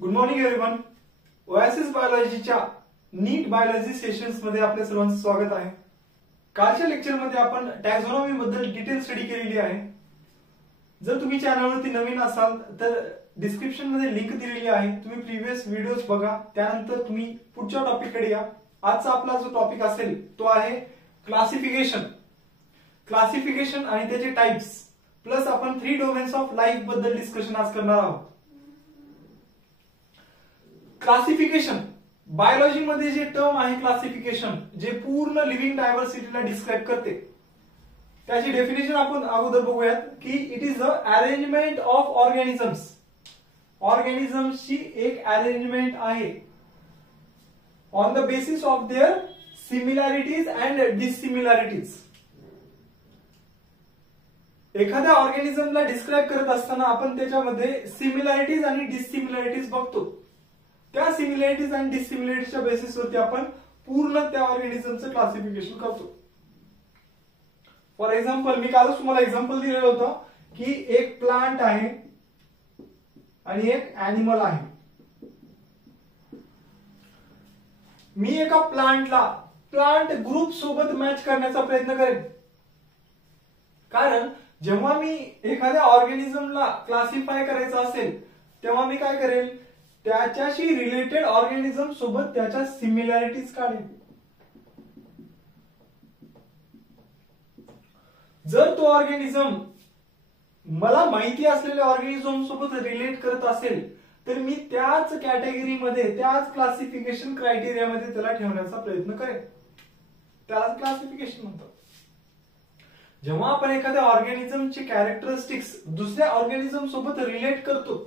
Good morning everyone. Oasis बायोलॉजीच्या नीट biology sessions मध्ये आपल्या सर्वांचं स्वागत आहे. कालच्या लेक्चर मध्ये आपण टॅक्झॉनॉमी बद्दल डिटेल स्टडी केलेली आहे. जर तुम्ही चॅनलवरती नवीन असाल तर डिस्क्रिप्शन मध्ये लिंक दिलेली आहे, तुम्ही प्रीवियस व्हिडिओज बघा, त्यानंतर तुम्ही पुढच्या टॉपिक कडे या. आजचा आपला जो टॉपिक असेल तो आहे क्लासिफिकेशन. क्लासिफिकेशन आणि त्याचे टाइप्स प्लस आपण 3 डोमेन्स ऑफ लाईफ बद्दल डिस्कशन आज करणार आहोत. क्लासिफिकेशन बायोलॉजी मध्ये जे टर्म आहे क्लासिफिकेशन, जे पूर्ण लिव्हिंग डायव्हर्सिटीला डिस्क्राइब करते, त्याची डेफिनेशन आपण अगोदर बघूयात की it is the arrangement of organisms. ऑर्गॅनिझम्सची एक अरेंजमेंट आहे on the basis of their similarities and dissimilarities. एखाद्या ऑर्गॅनिझमला डिस्क्राइब करत असताना आपण त्याच्यामध्ये सिमिलॅरिटीज आणि डिसिमिलॅरिटीज बघतो. त्या सिमिलॅरिटीज आणि डिसिमिलॅरिटीजच्या बेसिसवरती आपण पूर्ण त्या ऑर्गॅनिझमचं क्लासिफिकेशन करतो. फॉर एक्झाम्पल, मी कालच तुम्हाला एक्झाम्पल दिलेलं होतं की एक प्लांट आहे आणि एक अॅनिमल आहे. मी एका प्लांटला प्लांट ग्रुप सोबत मॅच करण्याचा प्रयत्न करेन, कारण जेव्हा मी एखाद्या ऑर्गॅनिझमला क्लासिफाय करायचं असेल तेव्हा मी काय करेल, त्याच्याशी रिलेटेड ऑर्गॅनिझम सोबत त्याच्या सिमिलॅरिटीज काढेल. जर तो ऑर्गॅनिझम मला माहिती असलेल्या ऑर्गॅनिझम सोबत रिलेट करत असेल तर मी त्याच कॅटेगरीमध्ये, त्याच क्लासिफिकेशन क्रायटेरियामध्ये त्याला ठेवण्याचा प्रयत्न करेन. त्याला क्लासिफिकेशन म्हणतात. जेव्हा आपण एखाद्या ऑर्गॅनिझमचे कॅरेक्टरिस्टिक्स दुसऱ्या ऑर्गॅनिझम सोबत रिलेट करतो,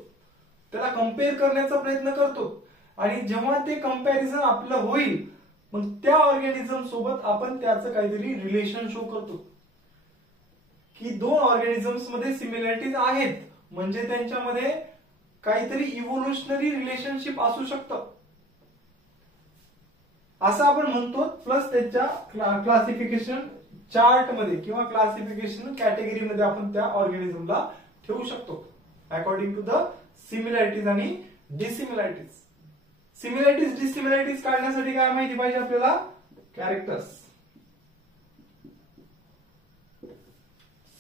त्याला कम्पेअर करण्याचा प्रयत्न करतो, आणि जेव्हा ते कंपॅरिझन आपलं होईल मग त्या ऑर्गॅनिझम सोबत आपण त्याचं काहीतरी रिलेशन शो करतो की दोन ऑर्गॅनिझम्स मध्ये सिमिलॅरिटीज आहेत, म्हणजे त्यांच्यामध्ये काहीतरी इव्होल्युशनरी रिलेशनशिप असू शकतं असं आपण म्हणतो. प्लस त्याच्या क्लासिफिकेशन चार्ट मध्ये किंवा क्लासिफिकेशन कॅटेगरीमध्ये आपण त्या ऑर्गॅनिझमला ठेवू शकतो अकॉर्डिंग टू द सिमिलॅरिटीज आणि डिसिमिलॅरिटीज. सिमिलॅरिटीज डिसिमिलॅरिटीज काढण्यासाठी काय माहिती पाहिजे आपल्याला? कॅरेक्टर्स.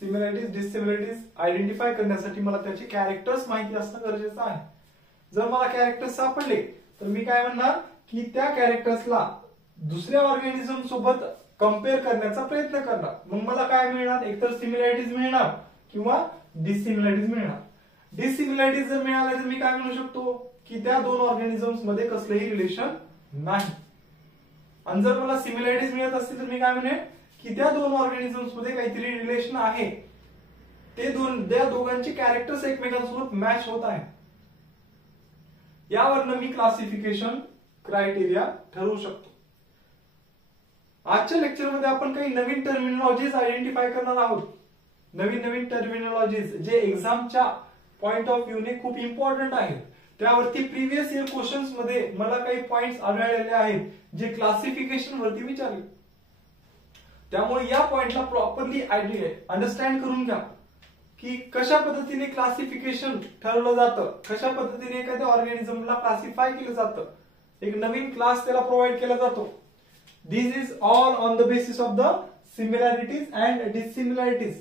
सिमिलॅरिटीज डिसिमिलॅरिटीज आयडेंटिफाय करण्यासाठी मला त्याचे कॅरेक्टर्स माहिती असणं गरजेचं आहे. जर मला कॅरेक्टर्स सापडले तर मी काय म्हणणार की त्या कॅरेक्टर्सला दुसऱ्या ऑर्गॅनिझम सोबत कम्पेअर करण्याचा प्रयत्न करणार. मग मला काय मिळणार? एकतर सिमिलॅरिटीज मिळणार किंवा डिसिमिलॅरिटीज मिळणार. डिसिमिलॅरिटीज जर मिळाल्या तर मी काय म्हणू शकतो की त्या दोन ऑर्गॅनिझम्स मध्ये कसलेही रिलेशन नाही. आणि जर मला सिमिलॅरिटीज मिळत असतील तर मी काय म्हणेन की त्या दोन ऑर्गॅनिझम्स मध्ये काहीतरी रिलेशन आहे, त्या दोघांचे कॅरेक्टर्स एकमेकांसोबत मॅच होत आहे. यावरनं मी क्लासिफिकेशन क्रायटेरिया ठरवू शकतो. आजच्या लेक्चरमध्ये आपण काही नवीन टर्मिनॉलॉजीज आयडेंटिफाय करणार आहोत. नवीन टर्मिनॉलॉजीज जे एक्झामच्या पॉइंट ऑफ व्ह्यूने खूप इम्पॉर्टंट आहेत. त्यावरती प्रीवियस इयर क्वेश्चन्स मध्ये मला काही पॉइंट्स आढळलेले आहेत जे क्लासिफिकेशन वरती विचारले. त्यामुळे या पॉइंटला प्रॉपरली अंडरस्टँड करून घ्या की कशा पद्धतीने क्लासिफिकेशन ठरवलं जातं, कशा पद्धतीने एखाद्या ऑर्गॅनिझमला क्लासिफाय केलं जातं, एक नवीन क्लास त्याला प्रोव्हाइड केला जातो. This is all on the basis of the similarities and dissimilarities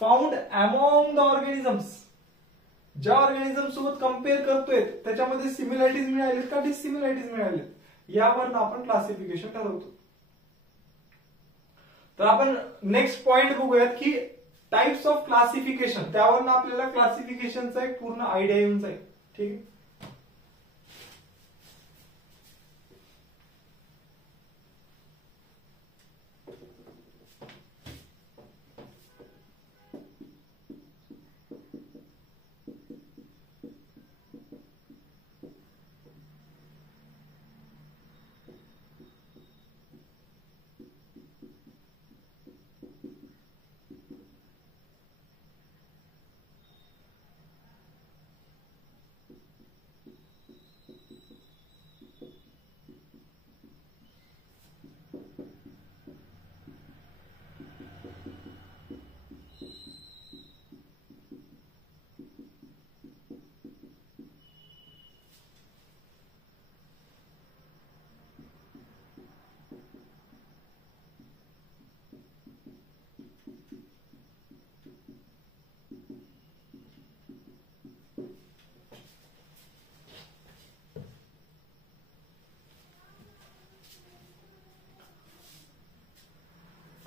found among the organisms. ज्या ऑर्गॅनिझम सोबत कम्पेअर करतोय त्याच्यामध्ये सिमिलॅरिटीज मिळालेत का डिसिमिलॅरिटीज मिळालेत, यावर आपण क्लासिफिकेशन ठरवतो. तर आपण नेक्स्ट पॉइंट बघूयात की टाइप्स ऑफ क्लासिफिकेशन. त्यावरून आपल्याला क्लासिफिकेशनचा एक पूर्ण आयडिया येऊन जाईल. ठीक आहे.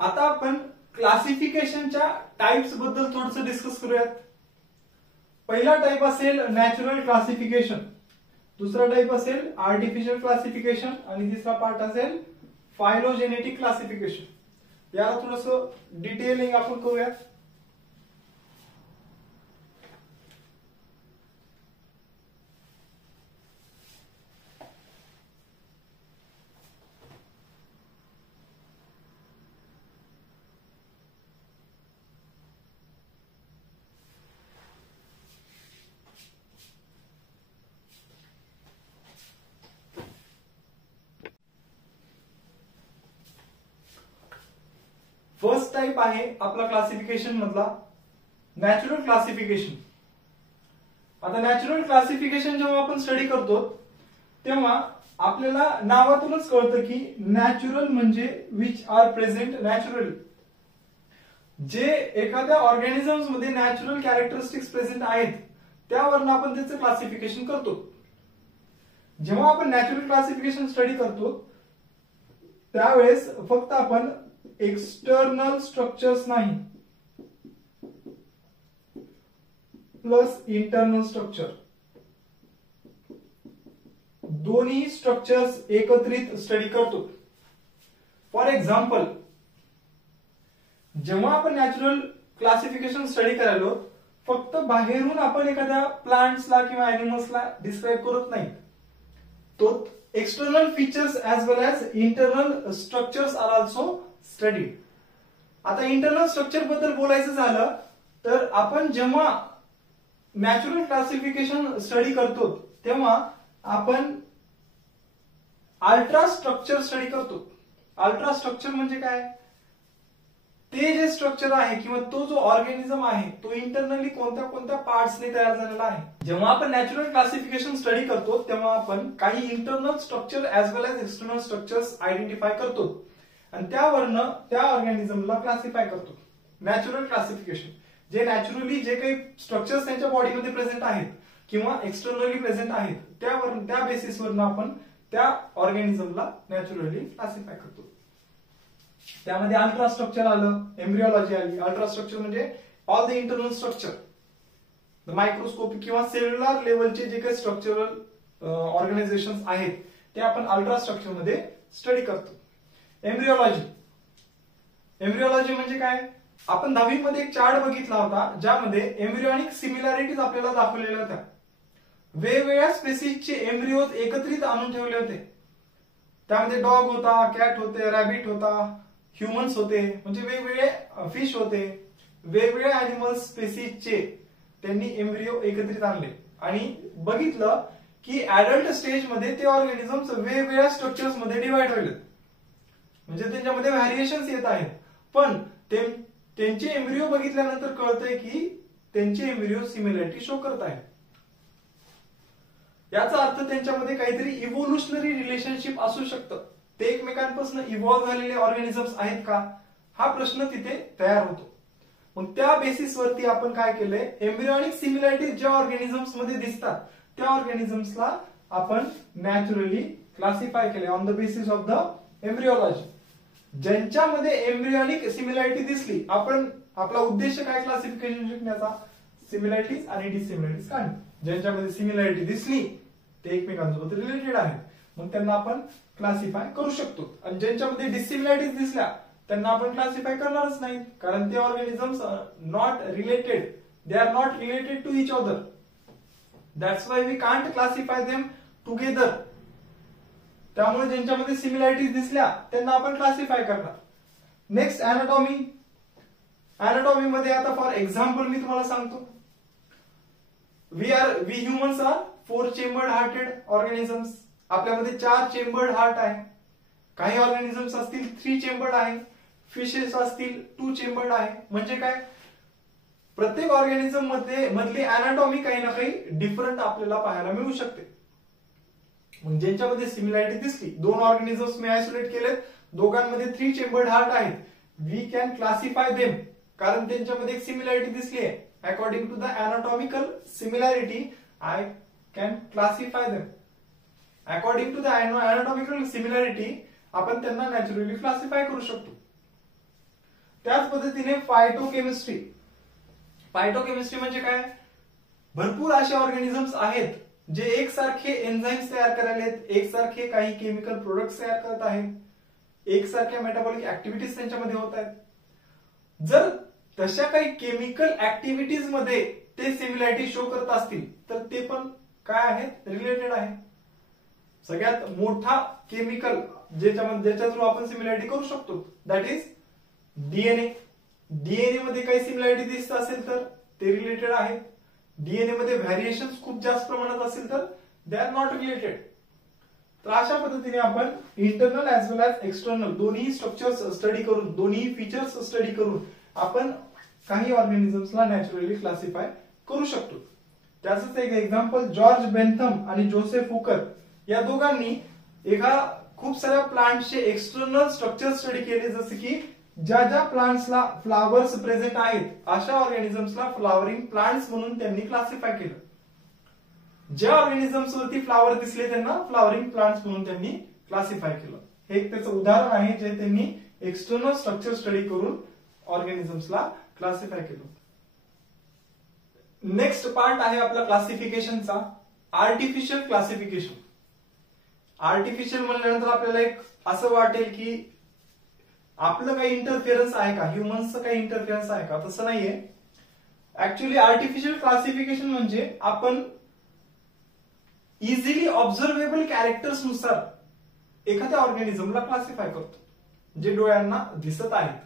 आता आपण क्लासिफिकेशनच्या टाइप्स बद्दल थोडंसं डिस्कस करूयात. पहिला टाइप असेल नॅचरल क्लासिफिकेशन, दुसरा टाइप असेल आर्टिफिशियल क्लासिफिकेशन आणि तिसरा पार्ट असेल फायलोजेनेटिक क्लासिफिकेशन. याला थोडंसं डिटेलिंग आपण करूयात. फर्स्ट टाइप आहे आपला क्लासिफिकेशन मधला नॅचरल क्लासिफिकेशन. आता नॅचरल क्लासिफिकेशन जेव्हा आपण स्टडी करतो तेव्हा आपल्याला नावातूनच कळतं की नॅचरल म्हणजे विच आर प्रेझेंट नॅचरली. जे एखाद्या ऑर्गॅनिझम्स मध्ये नॅचरल कॅरेक्टरिस्टिक्स प्रेझेंट आहेत त्यावरून आपण त्याचं क्लासिफिकेशन करतो. जेव्हा आपण नॅचरल क्लासिफिकेशन स्टडी करतो त्यावेळेस फक्त आपण एक्सटर्नल स्ट्रक्चर्स नाही प्लस इंटरनल स्ट्रक्चर दोन्ही स्ट्रक्चर्स एकत्रित स्टडी करतो. फॉर एक्झाम्पल, जेव्हा आपण नॅचरल क्लासिफिकेशन स्टडी करायलो फक्त बाहेरून आपण एखाद्या प्लांट्सला किंवा अॅनिमल्सला डिस्क्राईब करत नाही, तो external features as well as internal structures are also study. आता इंटरनल स्ट्रक्चर बद्दल बोलायचं झालं तर आपण जेव्हा नॅचरल क्लासिफिकेशन स्टडी करतो तेव्हा आपण अल्ट्रा स्ट्रक्चर स्टडी करतो. अल्ट्रा स्ट्रक्चर म्हणजे काय? ते जे स्ट्रक्चर आहे किंवा तो जो ऑर्गॅनिझम आहे तो इंटरनली कोणत्या कोणत्या पार्ट्सने तयार झालेला आहे. जेव्हा आपण नॅचरल क्लासिफिकेशन स्टडी करतो तेव्हा आपण काही internal structure age well age external structures identify करतो आणि त्यावरनं त्या ऑर्गॅनिझमला क्लासिफाय करतो. नॅचरल क्लासिफिकेशन जे नॅचरली जे काही स्ट्रक्चर्स त्यांच्या बॉडीमध्ये प्रेझेंट आहेत किंवा एक्सटर्नली प्रेझेंट आहेत त्यावरून त्या बेसिसवरनं आपण त्या ऑर्गॅनिझमला नॅचरली क्लासिफाय करतो. त्यामध्ये अल्ट्रा स्ट्रक्चर आलं, एम्ब्रियोलॉजी आली. अल्ट्रा स्ट्रक्चर म्हणजे all the internal structure, microscopic किंवा सेल्युलर लेवलचे जे काही स्ट्रक्चरल ऑर्गनायझेशन आहेत ते आपण अल्ट्रा स्ट्रक्चर मध्ये स्टडी करतो. एम्ब्रियोलॉजी, एम्ब्रियोलॉजी म्हणजे काय? आपण 10वी मध्ये एक चार्ट बघितला होता ज्यामध्ये एम्ब्रियोनिक सिमिलॅरिटीज आपल्याला दाखवलेल्या होत्या. वेगवेगळ्या स्पेसिसचे एम्ब्रियोज एकत्रित आणून ठेवले होते. त्यामध्ये डॉग होता, कॅट होते, रॅबिट होता, ह्युमन्स होते, म्हणजे वेगवेगळे फिश होते, वेगवेगळ्या अॅनिमल स्पेसिसचे त्यांनी एम्ब्रियो एकत्रित आणले आणि बघितलं की ऍडल्ट स्टेज मध्ये ते ऑर्गॅनिझम्स वेगवेगळ्या स्ट्रक्चर्स मध्ये डिवाइड होईल, म्हणजे त्यांच्यामध्ये व्हॅरिएशन्स येत आहेत. पण त्यांचे एम्ब्रियो बघितल्यानंतर कळतंय की त्यांचे एम्ब्रियो सिमिलॅरिटी शो करत आहेत. याचा अर्थ त्यांच्यामध्ये काहीतरी इव्होल्युशनरी रिलेशनशिप असू शकतं. ते एकमेकांपासून इव्हॉल्व्ह झालेले ऑर्गॅनिझम्स आहेत का हा प्रश्न तिथे तयार होतो. मग त्या बेसिसवरती आपण काय केलंय, एम्ब्रियोनिक सिमिलॅरिटी ज्या ऑर्गॅनिझम्स मध्ये दिसतात त्या ऑर्गॅनिझम्सला आपण नॅचरली क्लासिफाय केले on the basis of the embryology. ज्यांच्यामध्ये एम्ब्रियोनिक सिमिलॅरिटी दिसली, आपण आपला उद्देश काय क्लासिफिकेशन शिकण्याचा, सिमिलॅरिटीज आणि डिसिमिलॅरिटीज काढणे. ज्यांच्यामध्ये सिमिलॅरिटी दिसली ते एकमेकांसोबत रिलेटेड आहेत मग त्यांना आपण क्लासिफाय करू शकतो. आणि ज्यांच्यामध्ये डिसिमिलॅरिटीज दिसल्या त्यांना आपण क्लासिफाय करणारच नाही, कारण ते organisms not related, they are not related to each other. That's why we can't classify them together. त्यामुळे ज्यांच्यामध्ये सिमिलॅरिटीज दिसल्या त्यांना आपण क्लासिफाय करणार. Next anatomy. अॅनाटॉमी मध्ये आता फॉर एक्झाम्पल मी तुम्हाला सांगतो, we humans are 4 chambered hearted organisms. आपल्यामध्ये 4 चेंबर्ड हार्ट आहे. काही ऑर्गॅनिझम्स असतील 3 चेंबर्ड आहे, फिशेस असतील 2 चेंबर्ड आहे. म्हणजे काय, प्रत्येक ऑर्गॅनिझम मधली अॅनाटॉमी काही ना काही डिफरंट आपल्याला पाहायला मिळू शकते. मग ज्यांच्यामध्ये सिमिलॅरिटी दिसली, 2 ऑर्गॅनिझम्स मी आयसोलेट केलेत, दोघांमध्ये 3 चेंबर्ड हार्ट आहेत, वी कॅन क्लासिफाय देम कारण त्यांच्यामध्ये एक सिमिलॅरिटी दिसली आहे. According to the anatomical similarity I can classify them. According to the anatomical similarity आपण त्यांना नॅचरली क्लासिफाय करू शकतो. त्याच पद्धतीने फायटोकेमिस्ट्री. फायटोकेमिस्ट्री म्हणजे काय? भरपूर असे ऑर्गॅनिझम्स आहेत जे एकसारखे एन्झाइम्स तयार करायलेत, एकसारखे काही केमिकल प्रोडक्ट्स तयार करत आहेत, एकसारख्या मेटाबॉलिक ऍक्टिव्हिटीज त्यांच्यामध्ये होत आहेत. जर तशा काही केमिकल ऍक्टिव्हिटीज मध्ये ते सिमिलॅरिटी शो करत असतील तर ते पण काय आहेत? रिलेटेड आहे. सगळ्यात मोठा केमिकल ज्याच्या थ्रू आपण सिमिलॅरिटी करू शकतो दॅट इज डीएनए. डीएनए मध्ये काही सिमिलॅरिटी दिसत असेल तर ते रिलेटेड आहे. डीएनए मध्ये व्हॅरिएशन खूप जास्त प्रमाणात असेल तर दे आर नॉट रिलेटेड. तर अशा पद्धतीने आपण इंटरनल ऍज वेल एज एक्सटर्नल दोन्ही स्ट्रक्चर्स स्टडी करून, दोन्ही फीचर्स स्टडी करून आपण काही ऑर्गॅनिझम्सला नॅचरली क्लासिफाय करू शकतो. त्याचंच एक एक्झाम्पल जॉर्ज बेंथम आणि जोसेफ हुकर या दोघांनी एका खूप साऱ्या प्लांटचे एक्सटर्नल स्ट्रक्चर स्टडी केले, जसे की ज्या प्लांट्सला फ्लावर्स प्रेझेंट आहेत अशा ऑर्गॅनिझम्सला फ्लावरिंग प्लांट्स म्हणून त्यांनी क्लासिफाय केलं. ज्या ऑर्गॅनिझम्स वरती फ्लावर दिसले त्यांना फ्लावरिंग प्लांट्स म्हणून त्यांनी क्लासिफाय केलं. हे एक त्याचं उदाहरण आहे जे त्यांनी एक्सटर्नल स्ट्रक्चर स्टडी करून ऑर्गॅनिझम्सला क्लासिफाय केलं. नेक्स्ट पार्ट आहे आपला क्लासिफिकेशनचा आर्टिफिशियल क्लासिफिकेशन. आर्टिफिशियल म्हणल्यानंतर आपल्याला एक असं वाटेल की आपलं काही इंटरफिअरन्स आहे का, ह्युमन्सचं काही इंटरफिअरन्स आहे का? तसं नाहीये. ऍक्च्युअली आर्टिफिशियल क्लासिफिकेशन म्हणजे आपण इझिली ऑब्झर्वेबल कॅरेक्टर्स नुसार एखाद्या ऑर्गॅनिझमला क्लासिफाय करतो, जे डोळ्यांना दिसत आहेत,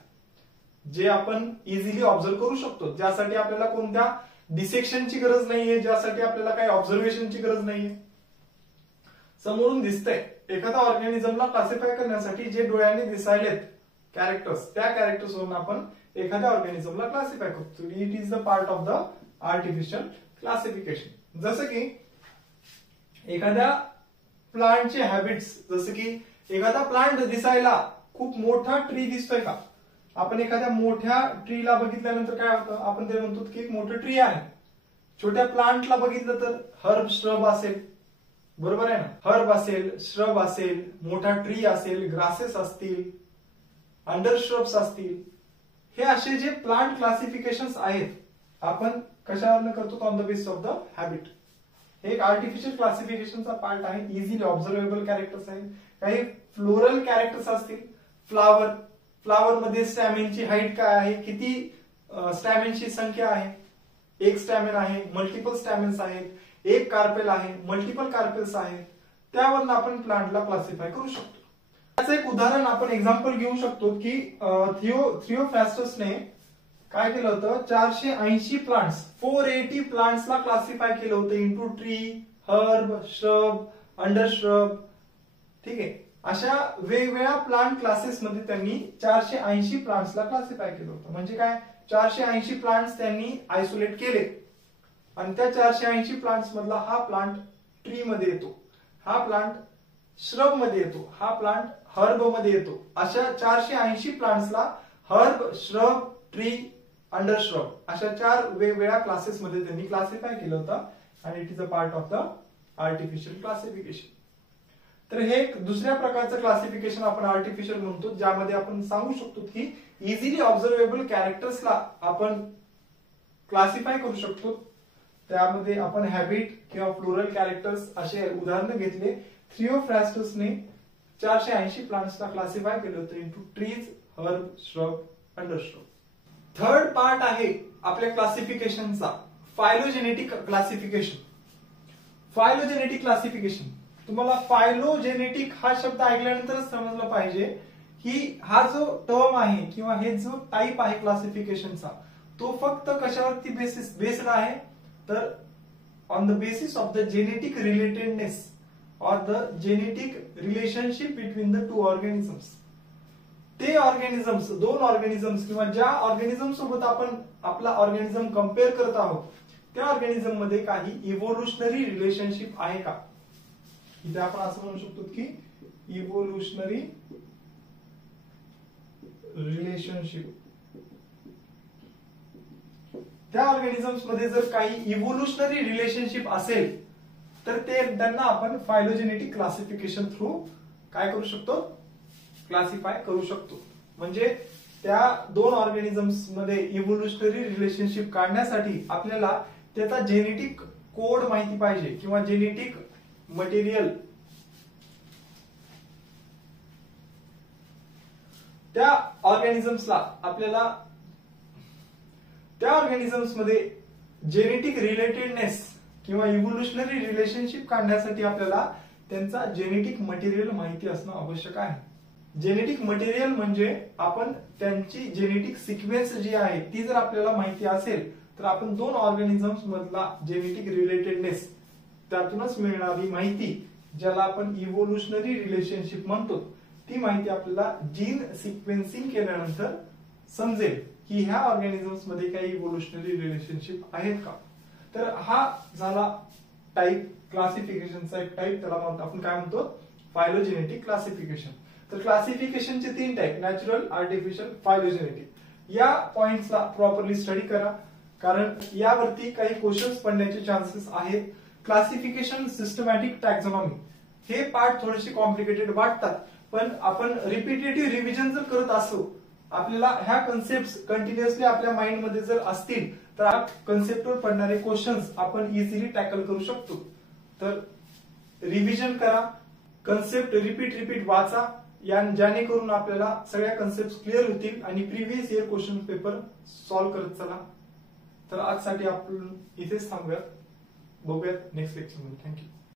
जे आपण इझिली ऑब्झर्व करू शकतो, ज्यासाठी आपल्याला कोणत्या डिसेक्शनची गरज नाहीये, ज्यासाठी आपल्याला काही ऑब्झर्वेशनची गरज नाहीये. समोरून दिसतंय एखाद्या ऑर्गॅनिझमला क्लासिफाय करण्यासाठी जे डोळ्यांनी दिसायलेत कॅरेक्टर्स, त्या कॅरेक्टर्स वरून आपण एखाद्या ऑर्गॅनिझमला क्लासिफाय करतो. It is the part of the artificial classification. जसं की एखाद्या प्लांटचे हॅबिट्स, जसं की एखादा प्लांट दिसायला खूप मोठा ट्री दिसतोय का? आपण एखाद्या मोठ्या ट्रीला बघितल्यानंतर काय होतं? आपण ते म्हणतो की एक मोठं ट्री आहे. छोट्या प्लांटला बघितलं तर हर्ब श्रब असेल, बरोबर आहे ना? हर्ब असेल, श्रब असेल, मोठा ट्री असेल, ग्रासेस असतील, अंडरश्रब्स असतील. हे असे जे प्लांट क्लासिफिकेशन आहेत आपण कशावरनं करतो? On the basis of the habit. हे एक आर्टिफिशियल क्लासिफिकेशनचा पार्ट आहे. इझिली ऑब्झर्वेबल कॅरेक्टर्स आहेत. काही फ्लोरल कॅरेक्टर्स असतील. फ्लावर मध्ये स्टॅमिनची हाईट काय आहे, किती स्टॅमिनची संख्या आहे, एक स्टॅमिन आहे, मल्टिपल स्टॅमिन्स आहेत, एक कार्पेल आहे, मल्टिपल कार्पेल्स आहेत, त्यावरून आपण प्लांटला क्लासिफाय करू शकतो. त्याचं एक उदाहरण आपण एक्झाम्पल घेऊ शकतो की थिओफ्रास्टसने काय केलं होतं? 480 प्लांट्स, 480 प्लांट्सला क्लासिफाय केलं होतं इंटू ट्री, हर्ब, श्रब, अंडरश्रब. ठीक आहे. अशा वेगवेगळ्या प्लांट क्लासेस मध्ये त्यांनी 480 प्लांट्सला क्लासिफाय केलं होतं. म्हणजे काय? 480 प्लांट्स त्यांनी आयसोलेट केले आणि त्या 480 प्लांट्स मधला हा प्लांट ट्री मध्ये येतो, हा प्लांट श्रब मध्ये येतो, हा प्लांट हर्ब मध्ये येतो. अशा 480 प्लांट्सला हर्ब, श्रब, ट्री, अंडरश्रब अशा 4 वेगवेगळ्या क्लासेस मध्ये त्यांनी क्लासिफाय केलं होतं आणि it is a part of the artificial classification. तर हे एक दुसऱ्या प्रकारचं क्लासिफिकेशन आपण आर्टिफिशियल म्हणतो, ज्यामध्ये आपण सांगू शकतो की इझिली ऑब्झर्वेबल कॅरेक्टर्सला आपण क्लासिफाय करू शकतो. त्यामध्ये आपण हॅबिट किंवा फ्लोरल कॅरेक्टर्स असे उदाहरण घेतले. थिओफ्रास्टसने 480 प्लांट्सला क्लासिफाय केलं होतं into trees, herb, shrub, undershrub. Third part आहे आपल्या क्लासिफिकेशनचा फायलोजेनेटिक क्लासिफिकेशन. फायलोजेनेटिक क्लासिफिकेशन, तुम्हाला फायलोजेनेटिक हा शब्द ऐकल्यानंतरच समजलं पाहिजे की हा जो टर्म आहे किंवा हे जो टाइप आहे क्लासिफिकेशनचा तो फक्त कशावरती बेस्ड आहे? तर on the basis of the genetic relatedness or the genetic relationship between the two organisms. ते ऑर्गॅनिझम्स, दोन ऑर्गॅनिझम्स किंवा ज्या ऑर्गॅनिझम सोबत आपण आपला ऑर्गॅनिझम कम्पेअर करत आहोत त्या ऑर्गॅनिझम मध्ये काही इव्होल्युशनरी रिलेशनशिप आहे का? इथे आपण असं म्हणू शकतो की इव्होल्युशनरी रिलेशनशिप. त्या ऑर्गॅनिझम्स मध्ये जर काही इव्होल्युशनरी रिलेशनशिप असेल तर ते त्यांना आपण फायलोजेनेटिक क्लासिफिकेशन थ्रू काय करू शकतो? क्लासिफाय करू शकतो. म्हणजे त्या दोन ऑर्गॅनिझम्स मध्ये इव्होल्युशनरी रिलेशनशिप काढण्यासाठी आपल्याला त्याचा जेनेटिक कोड माहिती पाहिजे किंवा जेनेटिक मटेरियल त्या ऑर्गॅनिझम्स मध्ये जेनेटिक रिलेटेडनेस किंवा इव्होल्युशनरी रिलेशनशिप काढण्यासाठी आपल्याला त्यांचा जेनेटिक मटेरियल माहिती असणं आवश्यक आहे. जेनेटिक मटेरियल म्हणजे आपण त्यांची जेनेटिक सिक्वेन्स जी आहे ती जर आपल्याला माहिती असेल तर आपण दोन ऑर्गॅनिझम्स मधला जेनेटिक रिलेटेडनेस त्यातूनच मिळणारी माहिती ज्याला आपण इव्होल्युशनरी रिलेशनशिप म्हणतो ती माहिती आपल्याला जीन सिक्वेन्सिंग केल्यानंतर समजेल की ह्या ऑर्गॅनिझम्स मध्ये काही इव्होल्युशनरी रिलेशनशिप आहेत का. तर हा झाला टाईप क्लासिफिकेशनचा एक टाईप, त्याला आपण काय म्हणतो फायलोजेनेटिक क्लासिफिकेशन. तर क्लासिफिकेशनचे 3 टाईप, नॅचरल, आर्टिफिशियल, फायलोजेनेटिक. या पॉइंट्सला प्रॉपरली स्टडी करा कारण यावरती काही क्वेश्चन्स पडण्याचे चान्सेस आहेत. क्लासिफिकेशन, सिस्टमॅटिक, टॅक्झॉनॉमी हे पार्ट थोडेसे कॉम्प्लिकेटेड वाटतात पण आपण रिपीटेटिव्ह रिव्हिजन जर करत असो आपल्याला ह्या कन्सेप्ट कंटिन्युअसली आपल्या माइंड मध्ये जर असतील तर या कन्सेप्टवर पडणारे क्वेश्चन्स आपण इझिली टॅकल करू शकतो. तर रिव्हिजन करा, कन्सेप्ट रिपीट वाचा ज्यानेकरून आपल्याला सगळ्या कन्सेप्ट क्लिअर होतील आणि previous year question paper solve करत चला. तर आजसाठी आपण इथेच थांबूयात, बघूयात नेक्स्ट लेक्चर मध्ये. थँक्यू.